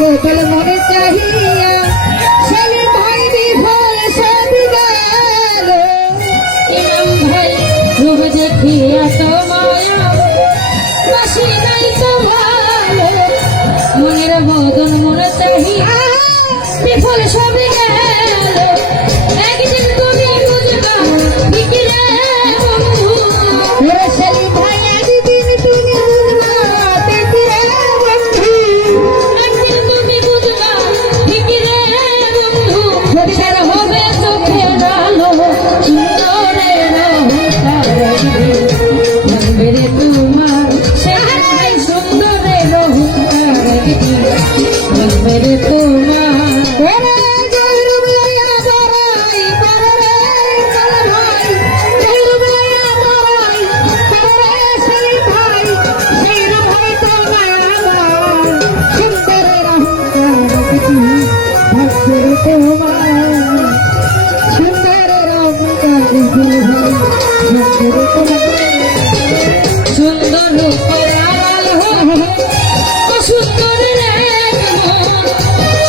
গোপাল মনে চাহিয়া ছেলে ভাই বিফল সব গেল ইমাম ভাই রূপ দেখিয়া তো মায়া বাসি নাই তো ভালো মনের বদন মনে চাহিয়া বিফল সব গেল একদিন তুমি বুঝবা বিকিরে বন্ধু ছেলে ভাই একদিন তুমি বুঝবা বিকিরে বন্ধু সুন্দর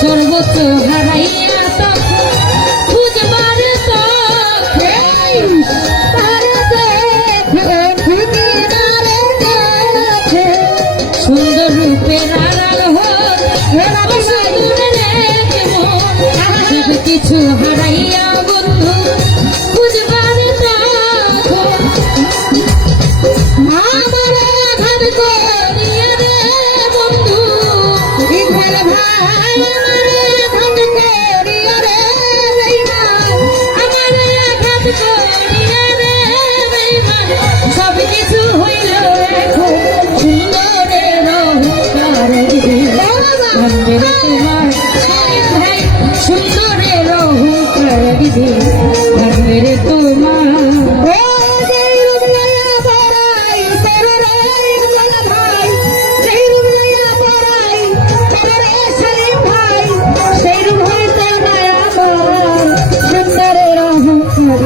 সর্বোচ্চ হারাইয়া সুন্দর রূপের কিছু হারাইয়া বন্ধু বুঝবার সব কিছু হইল সুন্দরের অহংকার দিদি ভাগরে তোমার সুন্দরের অহংকার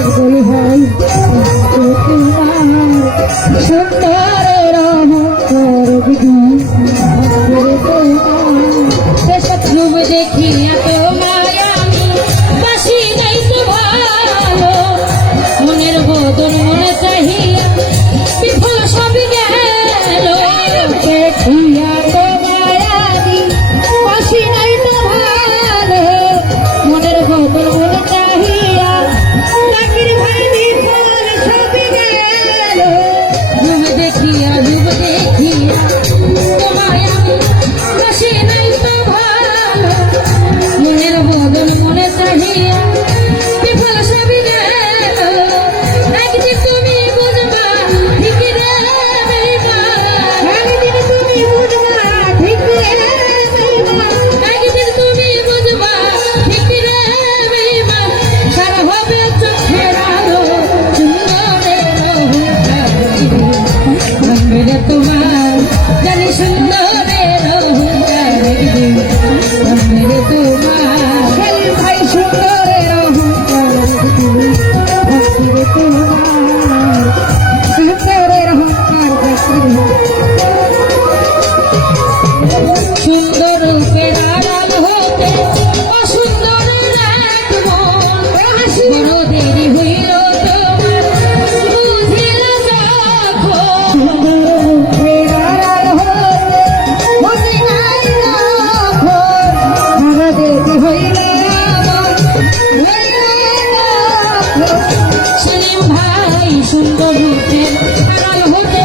রূপের আড়াল হতে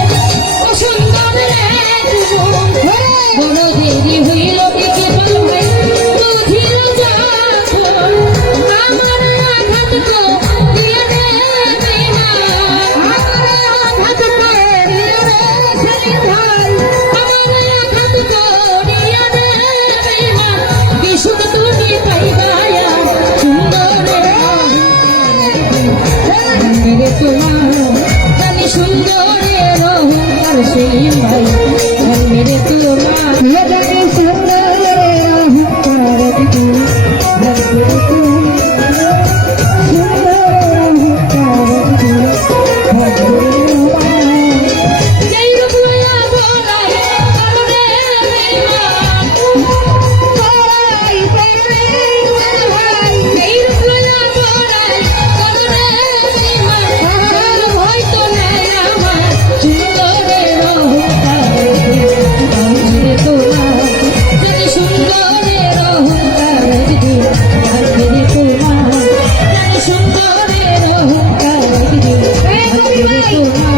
অসুন্দর এক মন। বড় দেরি হইল দেখে পাল্লাই বুঝিল যখন আমার আঘাত তো দিয়ে দে বেঈমান। আমার আঘাত করিয়া রে সেলিম ভাই, আমার আঘাত করিয়া রে বেঈমান। কি সুখ তুমি পাইবায়া সুন্দরের মেরে তোমার জানি সুন্দরের অহংকার সেলিম ভাই। মেরে তোমার জানি সুন্দরের অহংকার দিদি, মেরে তোমার সুন্দরের অহংকার দিদি। যেই রূপ লইয়া বলাই কারণে বেঈমান, বলাই প্রেমে ভাই। যেই রূপ লইয়া বলাই কারণে বেঈমান, হয়তো নাই আমার সুন্দরের অহংকার দিদি। মেরে তোমার জানি সুন্দরের অহংকার দিদি, মেরে তোমার জানি সুন্দরের অহংকার দিদি, মেরে তোমার